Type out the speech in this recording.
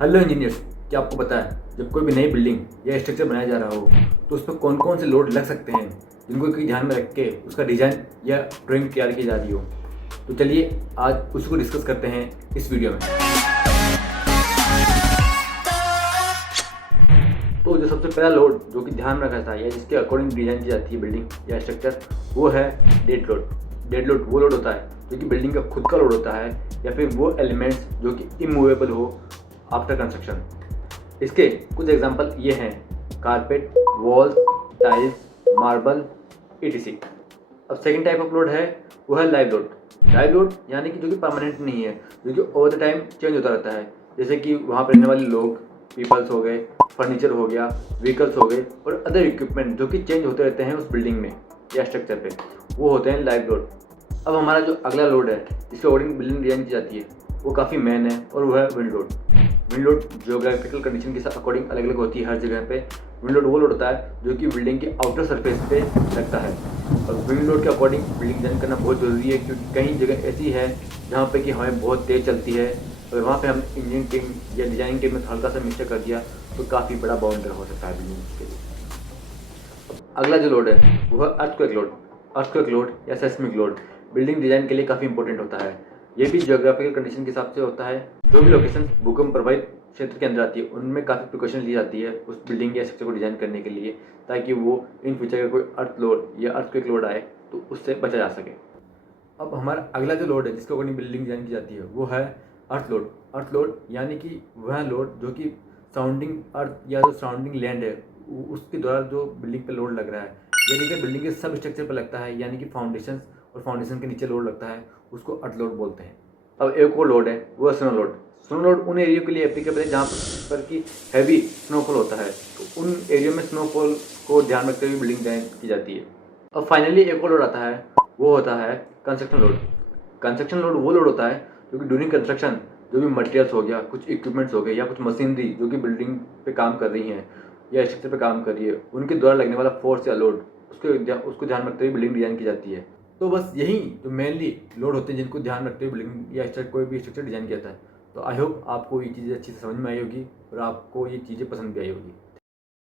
Hello engineers, क्या आपको पता है जब कोई भी नई बिल्डिंग या स्ट्रक्चर बनाया जा रहा हो तो उस पर कौन कौन से लोड लग सकते हैं जिनको कि ध्यान में रख के उसका डिज़ाइन या ड्राइंग तैयार की जा रही हो। तो चलिए आज उसी को डिस्कस करते हैं इस वीडियो में। तो जो सबसे पहला लोड जो कि ध्यान में रखा था या जिसके अकॉर्डिंग डिज़ाइन की जाती है बिल्डिंग या स्ट्रक्चर, वो है डेड लोड। डेड लोड वो लोड होता है जो कि बिल्डिंग का खुद का लोड होता है या फिर वो एलिमेंट्स जो कि इमूवेबल हो आफ्टर कंस्ट्रक्शन। इसके कुछ एग्जांपल ये हैं: carpet, walls, tiles, marble, etc। अब सेकंड टाइप ऑफ लोड है वो है लाइव लोड। लाइव लोड यानी कि जो कि परमानेंट नहीं है, जो कि ओवर द टाइम चेंज होता रहता है। जैसे कि वहाँ पर रहने वाले लोग, पीपल्स हो गए, फर्नीचर हो गया, व्हीकल्स हो गए और अदर इक्विपमेंट जो कि चेंज होते रहते हैं उस बिल्डिंग में या स्ट्रक्चर पे, वो होते हैं लाइव लोड। अब हमारा जो अगला लोड है जिसके अकॉर्डिंग बिल्डिंग डिजाइन की जाती है वो काफ़ी मेन है और वो है wind load. Wind load geographical condition के साथ अकॉर्डिंग अलग अलग होती है हर जगह पे। विंड लोड वो लोड होता है जो कि बिल्डिंग के आउटर सरफेस पे लगता है और विंड लोड के अकॉर्डिंग बिल्डिंग डिजाइन करना बहुत ज़रूरी है, क्योंकि कई जगह ऐसी है जहाँ पे कि हमें बहुत तेज़ चलती है। अगर वहाँ पे हम इंजीनियरिंग टीम या डिजाइनिंग टीम में हल्का सा मिस्टेक कर दिया तो काफ़ी बड़ा बाउंडर हो सकता है बिल्डिंग के लिए। अगला जो लोड है वो है अर्थक्वेक लोड। अर्थक्वेक लोड या सेस्मिक लोड बिल्डिंग डिजाइन के लिए काफ़ी इंपॉर्टेंट होता है। ये भी जियोग्राफिकल कंडीशन के हिसाब से होता है। जो भी लोकेशन भूकंप प्रभावित क्षेत्र के अंदर आती है उनमें काफ़ी प्रिकॉशन ली जाती है उस बिल्डिंग या स्ट्रक्चर को डिजाइन करने के लिए, ताकि वो इन फ्यूचर का कोई अर्थ लोड या अर्थक्वेक लोड आए तो उससे बचा जा सके। अब हमारा अगला जो लोड है जिसके अकॉर्डिंग बिल्डिंग डिजाइन की जाती है वो है अर्थ लोड। अर्थ लोड यानी कि वह लोड जो कि सराउंडिंग अर्थ या जो सराउंडिंग लैंड है उसके द्वारा जो बिल्डिंग पे लोड लग रहा है, यानी कि बिल्डिंग के सब स्ट्रक्चर पर लगता है, यानी कि फाउंडेशन और फाउंडेशन के नीचे लोड लगता है, उसको अर्थ लोड बोलते हैं। अब एक और लोड है वो है स्नो लोड। स्नो लोड उन एरिया के लिए एप्लीकेबल है जहाँ पर कि हैवी स्नोफॉल होता है, तो उन एरिया में स्नोफॉल को ध्यान रखते हुए बिल्डिंग डिजाइन की जाती है। अब फाइनली एक और लोड आता है वो होता है कंस्ट्रक्शन लोड। कंस्ट्रक्शन लोड वो लोड होता है जो कि ड्यूरिंग कंस्ट्रक्शन जो भी मटेरियल्स हो गया, कुछ इक्विपमेंट्स हो गए या कुछ मशीनरी जो कि बिल्डिंग पे काम कर रही हैं या स्ट्रक्चर पे काम कर रही है, उनके द्वारा लगने वाला फोर्स या लोड उसको ध्यान रखते हुए बिल्डिंग डिजाइन की जाती है। तो बस यही जो मेनली लोड होते हैं जिनको ध्यान रखते हुए बिल्डिंग या कोई भी स्ट्रक्चर डिजाइन किया जाता है। तो आई होप आपको ये चीज़ें अच्छी से समझ में आई होगी और आपको ये चीज़ें पसंद भी आई होगी।